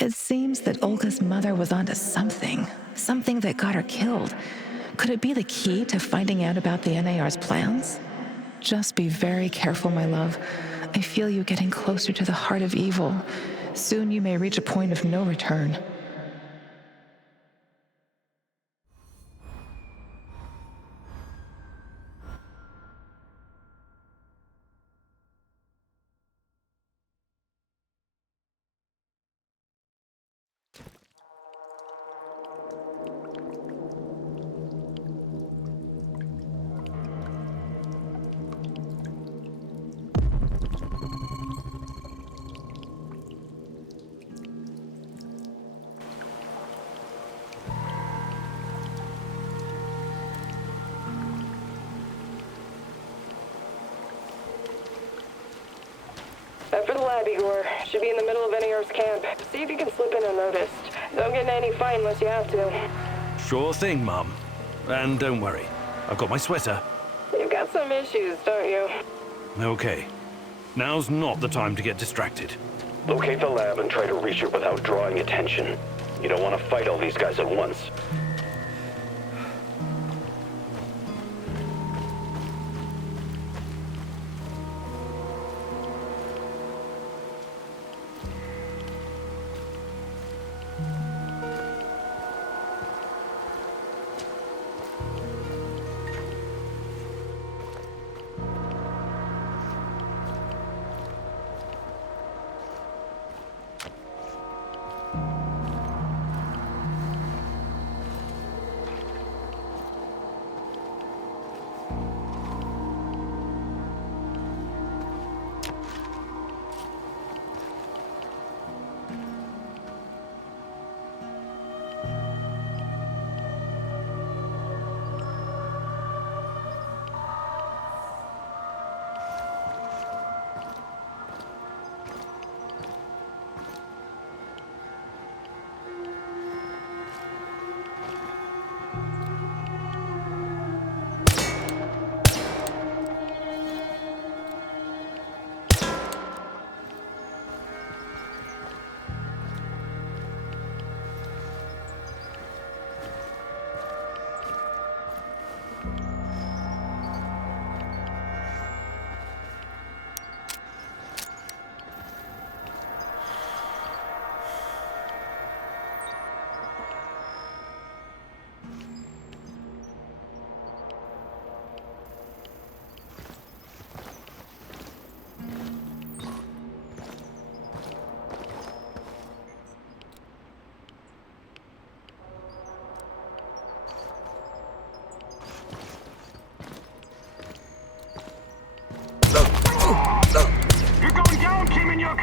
It seems that Olga's mother was onto something that got her killed. Could it be the key to finding out about the NAR's plans? Just be very careful, my love. I feel you getting closer to the heart of evil. Soon you may reach a point of no return. After the lab, Igor. Should be in the middle of NAR's camp. See if you can slip in unnoticed. Don't get in any fight unless you have to. Sure thing, Mum. And don't worry, I've got my sweater. You've got some issues, don't you? Okay. Now's not the time to get distracted. Locate the lab and try to reach it without drawing attention. You don't want to fight all these guys at once. You're going down, Kim, and you're...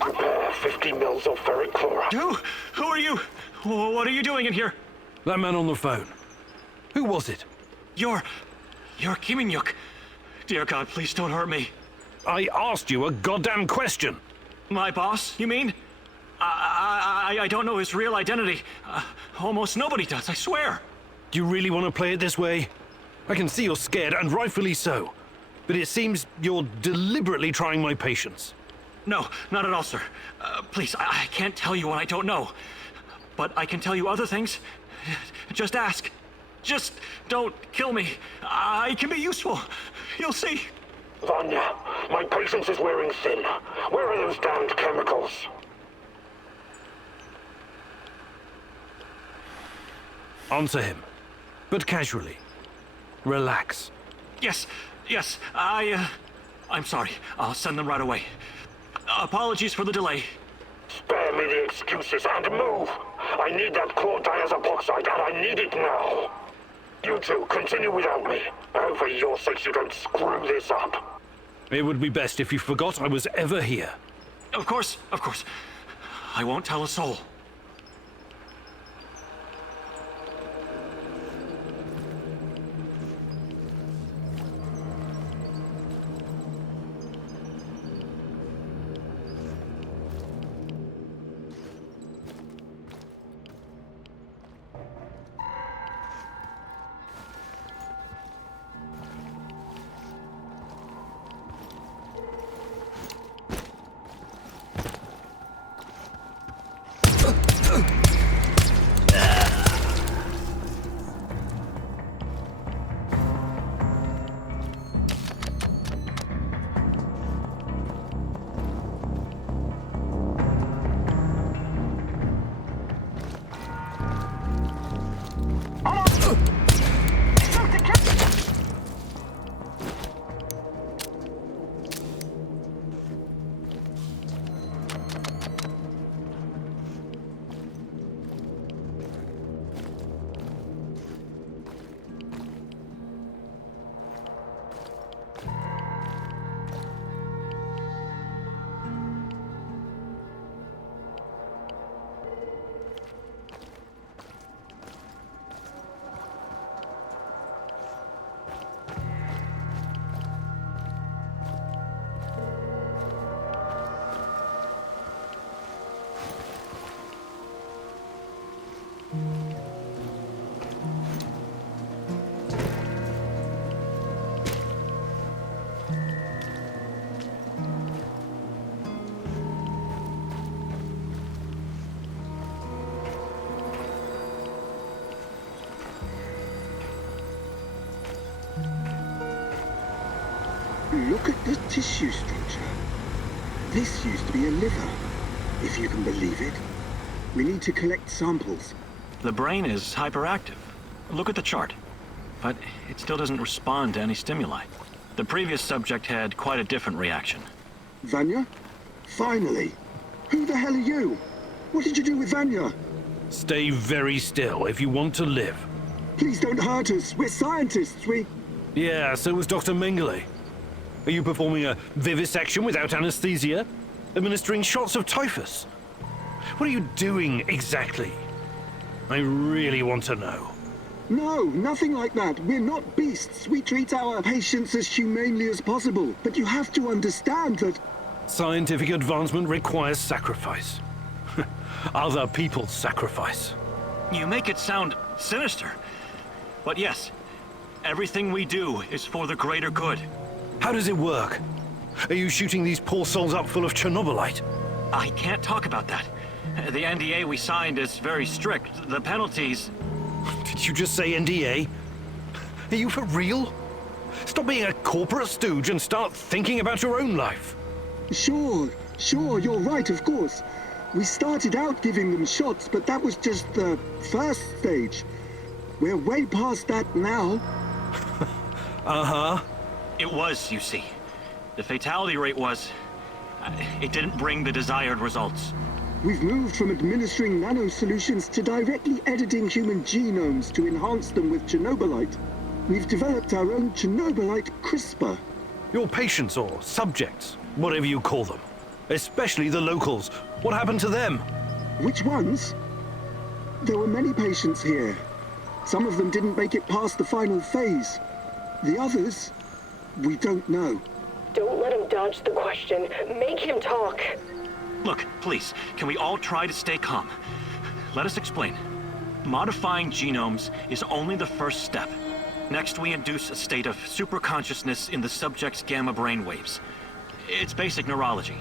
Prepare 50 mils of ferric chloride. Who are you? What are you doing in here? That man on the phone. Who was it? You're Kim In-yuk. Dear God, please don't hurt me. I asked you a goddamn question. My boss, you mean? I don't know his real identity. Almost nobody does, I swear. Do you really want to play it this way? I can see you're scared, and rightfully so. But it seems you're deliberately trying my patience. No, not at all, sir. Please, I can't tell you what I don't know. But I can tell you other things. Just ask. Just don't kill me. I can be useful. You'll see. Vanya, my patience is wearing thin. Where are those damned chemicals? Answer him, but casually. Relax. Yes. I'm sorry. I'll send them right away. Apologies for the delay. Spare me the excuses and move! I need that chlordiazopoxide and I need it now! You two, continue without me. I hope for your sakes you don't screw this up. It would be best if you forgot I was ever here. Of course. I won't tell a soul. Look at the tissue structure. This used to be a liver, if you can believe it. We need to collect samples. The brain is hyperactive. Look at the chart. But it still doesn't respond to any stimuli. The previous subject had quite a different reaction. Vanya? Finally! Who the hell are you? What did you do with Vanya? Stay very still if you want to live. Please don't hurt us. We're scientists. Yeah, so was Dr. Mengele. Are you performing a vivisection without anesthesia? Administering shots of typhus? What are you doing exactly? I really want to know. No, nothing like that. We're not beasts. We treat our patients as humanely as possible. But you have to understand that... Scientific advancement requires sacrifice. Other people's sacrifice. You make it sound sinister. But yes, everything we do is for the greater good. How does it work? Are you shooting these poor souls up full of Chernobylite? I can't talk about that. The NDA we signed is very strict. The penalties... Did you just say NDA? Are you for real? Stop being a corporate stooge and start thinking about your own life. Sure, you're right, of course. We started out giving them shots, but that was just the first stage. We're way past that now. Uh-huh. It was, you see. The fatality rate was... it didn't bring the desired results. We've moved from administering nano solutions to directly editing human genomes to enhance them with Chernobylite. We've developed our own Chernobylite CRISPR. Your patients or subjects, whatever you call them. Especially the locals. What happened to them? Which ones? There were many patients here. Some of them didn't make it past the final phase. The others, we don't know. Don't let him dodge the question. Make him talk. Look, please, can we all try to stay calm? Let us explain. Modifying genomes is only the first step. Next, we induce a state of superconsciousness in the subject's gamma brainwaves. It's basic neurology.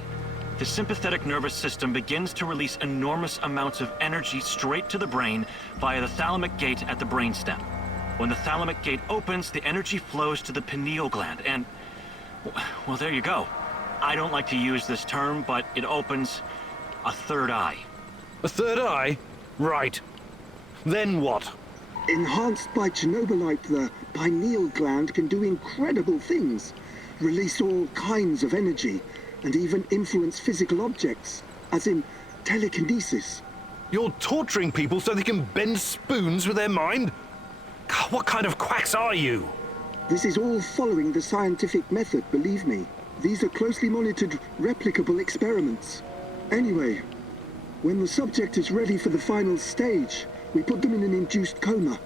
The sympathetic nervous system begins to release enormous amounts of energy straight to the brain via the thalamic gate at the brainstem. When the thalamic gate opens, the energy flows to the pineal gland and... well, there you go. I don't like to use this term, but it opens a third eye. A third eye? Right. Then what? Enhanced by Chernobylite, the pineal gland can do incredible things. Release all kinds of energy, and even influence physical objects, as in telekinesis. You're torturing people so they can bend spoons with their mind? God, what kind of quacks are you? This is all following the scientific method, believe me. These are closely monitored, replicable experiments. Anyway, when the subject is ready for the final stage, we put them in an induced coma.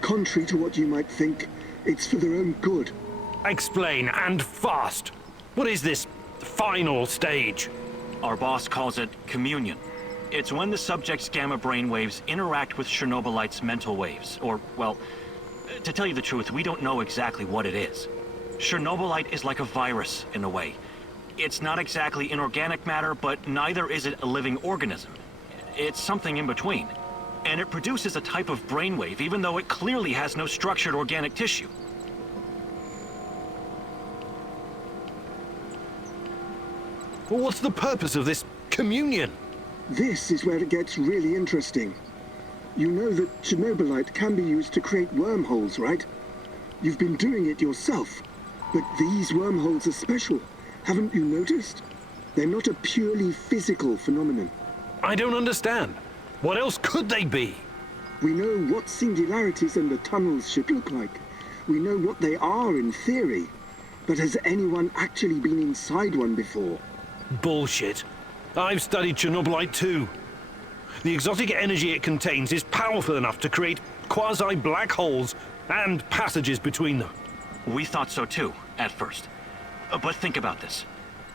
Contrary to what you might think, it's for their own good. Explain, and fast. What is this final stage? Our boss calls it communion. It's when the subject's gamma brainwaves interact with Chernobylite's mental waves, or, well, to tell you the truth, we don't know exactly what it is. Chernobylite is like a virus, in a way. It's not exactly inorganic matter, but neither is it a living organism. It's something in between. And it produces a type of brainwave, even though it clearly has no structured organic tissue. Well, what's the purpose of this communion? This is where it gets really interesting. You know that Chernobylite can be used to create wormholes, right? You've been doing it yourself. But these wormholes are special. Haven't you noticed? They're not a purely physical phenomenon. I don't understand. What else could they be? We know what singularities and the tunnels should look like. We know what they are in theory. But has anyone actually been inside one before? Bullshit. I've studied Chernobylite too. The exotic energy it contains is powerful enough to create quasi-black holes and passages between them. We thought so too, at first. But think about this.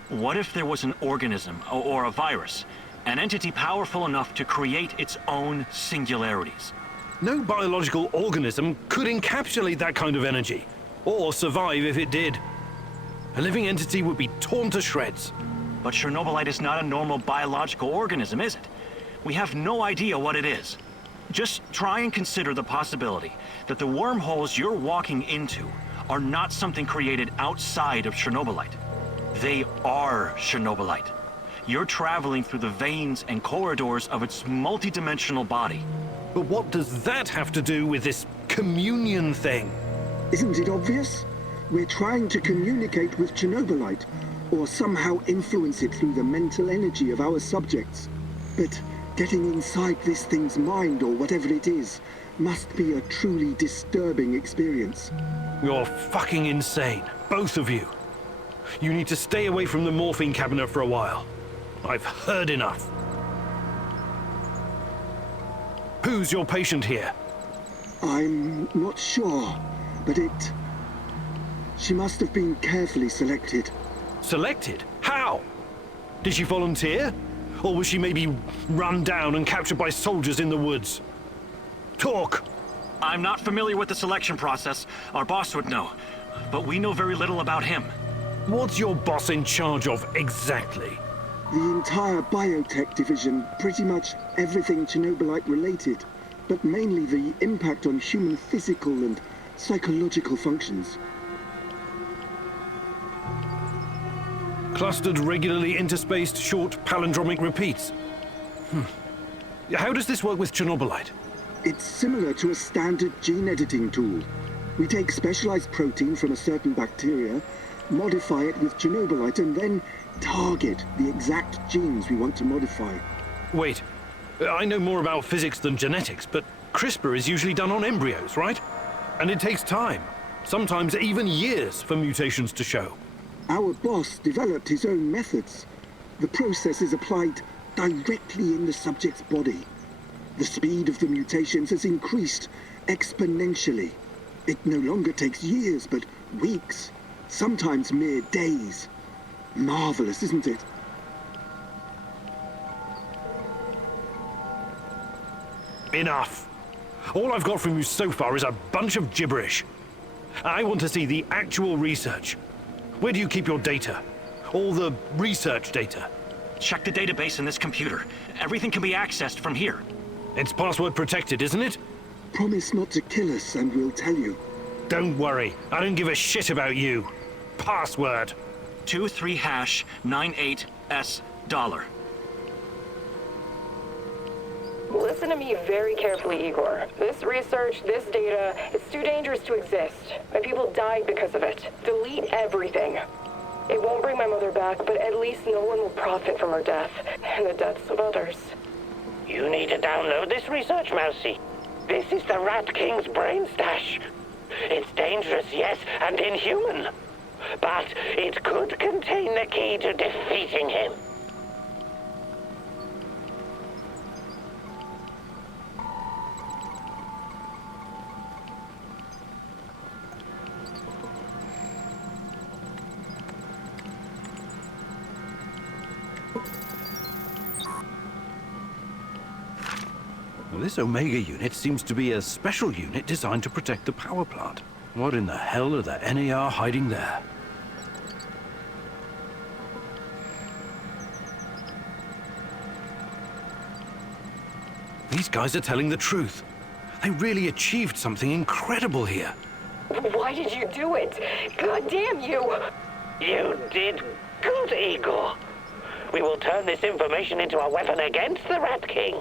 What if there was an organism, or a virus, an entity powerful enough to create its own singularities? No biological organism could encapsulate that kind of energy, or survive if it did. A living entity would be torn to shreds. But Chernobylite is not a normal biological organism, is it? We have no idea what it is. Just try and consider the possibility that the wormholes you're walking into are not something created outside of Chernobylite. They are Chernobylite. You're traveling through the veins and corridors of its multidimensional body. But what does that have to do with this communion thing? Isn't it obvious? We're trying to communicate with Chernobylite, or somehow influence it through the mental energy of our subjects. But getting inside this thing's mind, or whatever it is, must be a truly disturbing experience. You're fucking insane, both of you. You need to stay away from the morphine cabinet for a while. I've heard enough. Who's your patient here? I'm not sure, but she must have been carefully selected. Selected? How? Did she volunteer? Or was she maybe run down and captured by soldiers in the woods? Talk! I'm not familiar with the selection process. Our boss would know. But we know very little about him. What's your boss in charge of exactly? The entire biotech division, pretty much everything Chernobylite related, but mainly the impact on human physical and psychological functions. Clustered, regularly interspaced, short palindromic repeats. How does this work with Chernobylite? It's similar to a standard gene editing tool. We take specialized protein from a certain bacteria, modify it with Chernobylite, and then target the exact genes we want to modify. Wait, I know more about physics than genetics, but CRISPR is usually done on embryos, right? And it takes time, sometimes even years, for mutations to show. Our boss developed his own methods. The process is applied directly in the subject's body. The speed of the mutations has increased exponentially. It no longer takes years, but weeks, sometimes mere days. Marvelous, isn't it? Enough. All I've got from you so far is a bunch of gibberish. I want to see the actual research. Where do you keep your data? All the research data? Check the database in this computer. Everything can be accessed from here. It's password protected, isn't it? Promise not to kill us and we'll tell you. Don't worry. I don't give a shit about you. Password. 23#98S$. Listen to me very carefully, Igor. This research, this data, it's too dangerous to exist. My people died because of it. Delete everything. It won't bring my mother back, but at least no one will profit from her death, and the deaths of others. You need to download this research, Mousy. This is the Rat King's brain stash. It's dangerous, yes, and inhuman. But it could contain the key to defeating him. Well, this Omega unit seems to be a special unit designed to protect the power plant. What in the hell are the NAR hiding there? These guys are telling the truth. They really achieved something incredible here. Why did you do it? God damn you! You did good, Igor. We will turn this information into a weapon against the Rat King.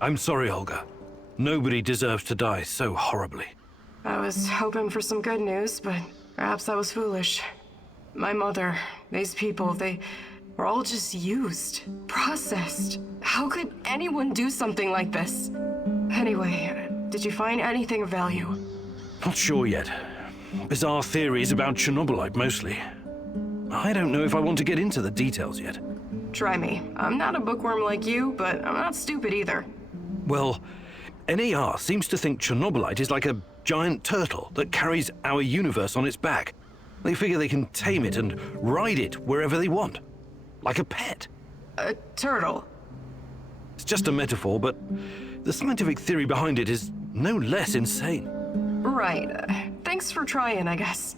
I'm sorry, Olga. Nobody deserves to die so horribly. I was hoping for some good news, but perhaps I was foolish. My mother, these people, they were all just used, processed. How could anyone do something like this? Anyway, did you find anything of value? Not sure yet. Bizarre theories about Chernobylite, mostly. I don't know if I want to get into the details yet. Try me. I'm not a bookworm like you, but I'm not stupid either. Well, NAR seems to think Chernobylite is like a giant turtle that carries our universe on its back. They figure they can tame it and ride it wherever they want. Like a pet. A turtle? It's just a metaphor, but the scientific theory behind it is no less insane. Right. Thanks for trying, I guess.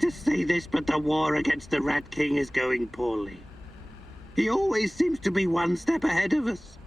hate to say this, but the war against the Rat King is going poorly. He always seems to be one step ahead of us.